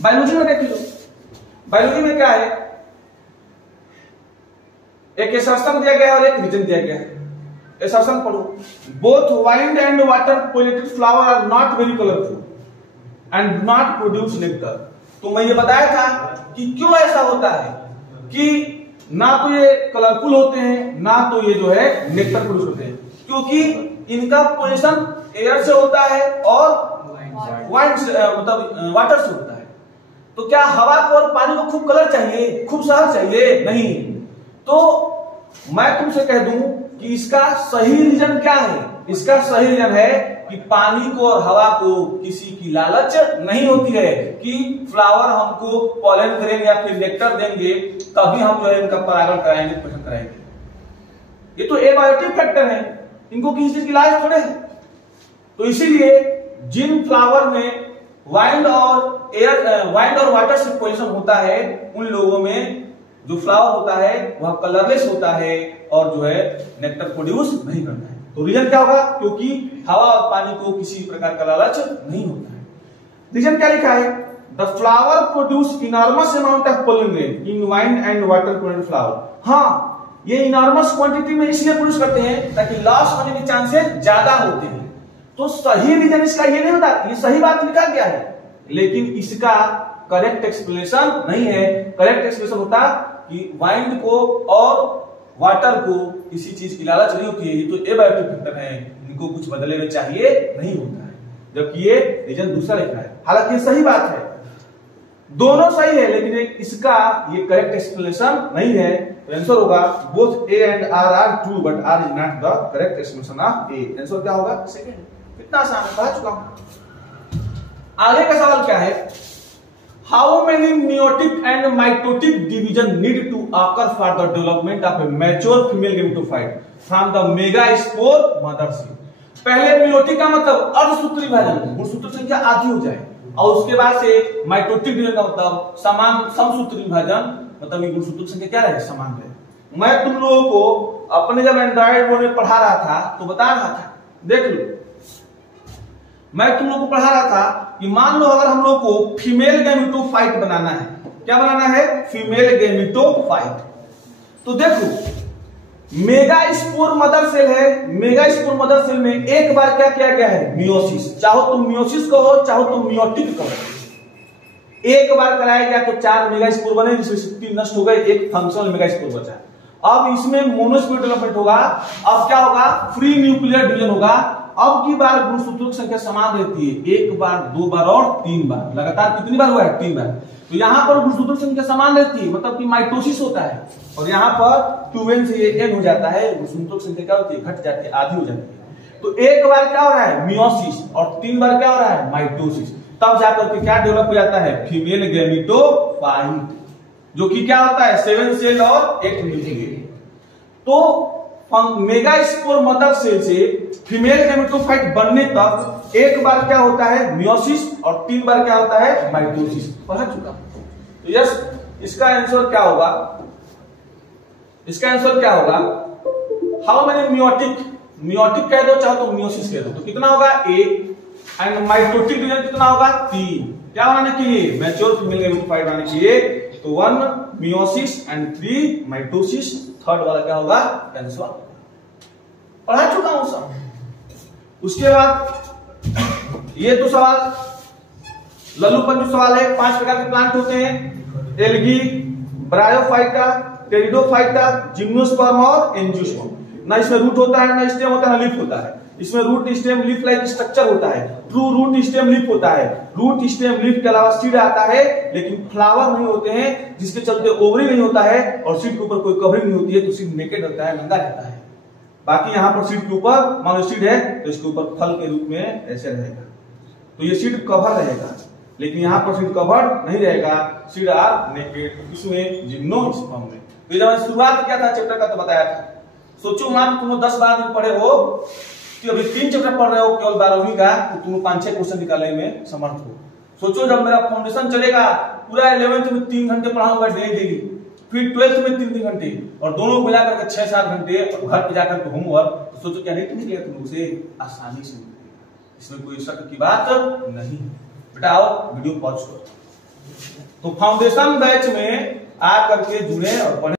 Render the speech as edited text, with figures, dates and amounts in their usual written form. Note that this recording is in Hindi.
बायोलॉजी में देख लो, बायोलॉजी में क्या है, एक एसर्शन दिया गया है और एक रीजन दिया गया है। एसर्शन पढ़ो, both wind and water pollinated flower are not very colourful and not produce nectar. तो मैं ये बताया था कि क्यों ऐसा होता है कि ना तो ये कलरफुल होते हैं ना तो ये जो है नेक्टर प्रोड्यूस होते हैं, क्योंकि इनका पोजीशन एयर से होता है और वाइंड मतलब वाटर से होता है। तो क्या हवा को और पानी को खूब कलर चाहिए, खूब शहर चाहिए? नहीं। तो मैं तुमसे कह दूं कि इसका सही रीजन क्या है? इसका सही रीजन है कि पानी को और हवा को किसी की लालच नहीं होती है कि फ्लावर हमको पॉलन करेंगे या फिर नेक्टर देंगे तभी हम जो है इनका परागण कराएंगे, पोषण कराएंगे। ये तो एबायोटिक फैक्टर है, इनको किसी चीज की लालच थोड़े है। तो इसीलिए जिन फ्लावर में वाइंड और वाटर से पोल्यूशन होता है उन लोगों में जो फ्लावर होता है वह कलरलेस होता है और जो है नेक्टर प्रोड्यूस नहीं करता है। तो रीजन क्या होगा? क्योंकि हवा और पानी को किसी प्रकार का लालच नहीं होता है। रीजन क्या लिखा है? The flower produce enormous amount of pollen grain in wind and water pollinated flower. हाँ, ये इनॉर्मस क्वांटिटी में इसलिए प्रोड्यूस करते हैं ताकि लॉस होने के चांसेस ज्यादा होते हैं। तो सही रीजन इसका ये नहीं होता, ये सही बात लिखा गया है लेकिन इसका करेक्ट एक्सप्लेनेशन नहीं है। करेक्ट एक्सप्लेनेशन होता कि वाइंड को और वाटर को किसी चीज की लालच नहीं होती है, ये तो एबायोटिक फैक्टर है, इनको कुछ बदले में चाहिए नहीं होता है, जबकि ये रीजन दूसरा लिखा है। हालांकि सही बात है, दोनों सही है लेकिन इसका ये करेक्ट एक्सप्लेनेशन नहीं है। तो आंसर होगा both A and R are true but R is not the correct explanation of A. Answer क्या होगा? सेकंड। कितना आसान है, कह चुका हूं। आगे का सवाल क्या है? How many meiotic and mitotic division need to occur for the development of a mature female gametophyte from the megaspore mother seed. पहले मियोटिक का मतलब अर्धसूत्री विभाजन, गुणसूत्र संख्या आधी हो जाए, और उसके बाद से माइटोटिक डिवीजन का मतलब समान समसूत्री विभाजन, मतलब ये गुणसूत्र संख्या क्या रहे? समान रहे। मैं तुम लोगों को अपने जब एंड्रॉइड बोर्ड में पढ़ा रहा था तो बता रहा था, देख लो, मैं तुम लोग को पढ़ा रहा था कि मान लो अगर हम लोग को फीमेल गैमेटोफाइट बनाना है, क्या बनाना है? Female gametophyte. तो देखो मेगास्पोर मदर सेल है, मेगास्पोर मदर सेल में एक बार क्या किया गया है? मियोसिस। चाहो तुम मियोसिस कहो चाहो तुम मियोटिक कहो, एक बार कराया गया तो 4 मेगास्पोर बने जिसमें 3 नष्ट हो गए, एक फंक्शनल मेगास्पोर बचा। अब इसमें मोनोस्पोर डेवलपमेंट होगा। अब क्या होगा? फ्री न्यूक्लियर डिवीजन होगा। अब की बार गुणसूत्रों की संख्या समान रहती है, एक बार, 2 बार और 3 बार। लगातार कितनी बार हुआ है? 3 बार। तो यहाँ पर गुणसूत्रों की संख्या समान रहती है, मतलब कि माइटोसिस होता है, और यहाँ पर 2n से ये n हो जाता है, गुणसूत्रों की संख्या क्या होती है? घट जाती है, आधी हो जाती है। तो एक बार क्या हो रहा है? मियोसिस, और 3 बार क्या हो रहा है? माइटोसिस। तब जाकर के क्या डेवलप हो जाता है? फीमेल गैमेटोफाइट, जो कि क्या होता है? 7 सेल और 8 न्यूक्लियस। तो मेगास्पोर मदर सेल से फीमेल गैमेटोफाइट बनने तक एक बार क्या होता है? मियोसिस, और 3 बार क्या होता है? माइटोसिस। पढ़ चुका। तो यस, इसका आंसर क्या होगा? इसका आंसर क्या होगा? हाउ मेनी मियोटिक, मियोटिक कह दो चाहो तो मियोसिस कह दो, तो कितना होगा? ए। एंड माइटोटिक डिवीजन कितना होगा? 3। क्या बनाने के लिए? मैच्योर फीमेल गैमेटोफाइट बनाने के लिए। तो 1 मियोसिस एंड 3 माइटोसिस। थर्ड वाला क्या होगा? आंसर। पढ़ा चुका हूं सब। उसके बाद ये तो सवाल लल्लू पंजू सवाल है। 5 प्रकार के प्लांट होते हैं, एल्गी, ब्रायोफाइटा, टेरिडोफाइटा, जिम्नोस्पर्म और एंजियोस्पर्म। ना इसमें रूट होता है, ना स्टेम होता है, ना लीफ होता है। इसमें root stem leaf like structure होता है, ट्रू रूट स्टेम लीफ होता है। रूट स्टेम लीफ के अलावा सीड आता है, लेकिन फ्लावर नहीं होते हैं, जिसके चलते ओवरी नहीं होता है और सीड के ऊपर कोई कवरिंग नहीं होती है, तो सीड नेकेड रहता है, नंगा रहता है। बाकी यहाँ पर सीड के ऊपर मान लो सीड है तो इसके ऊपर फल के रूप में ऐसे रहेगा, तो ये सीड कवर रहेगा, लेकिन यहाँ पर सीड कवर नहीं रहेगा, सीड आर नेकेड। इसमें जिम्नोस्पर्म में तो जब शुरुआत किया था चैप्टर का तो बताया था। सोचो मान तुम 10-12 दिन पढ़े हो कि अभी 3 चैप्टर पढ़ रहे हो केवल 12वीं का, तो तुम 5-6 क्वेश्चन निकालने में समर्थ हो। सोचो जब मेरा फाउंडेशन चलेगा पूरा 11th में 3 घंटे पढ़ाऊंगा डेली, फिर 12th में 3 घंटे, और दोनों मिला करके 6-7 घंटे, और घर पे जाकर के होमवर्क, तो सोचो क्या नहीं निकलेगा तुम लोग से? आसानी से निकलेगा, इसमें कोई शक की बात नहीं। बेटा आओ वीडियो पॉज करो। तो फाउंडेशन बैच में आ करके जुड़े और पढ़े।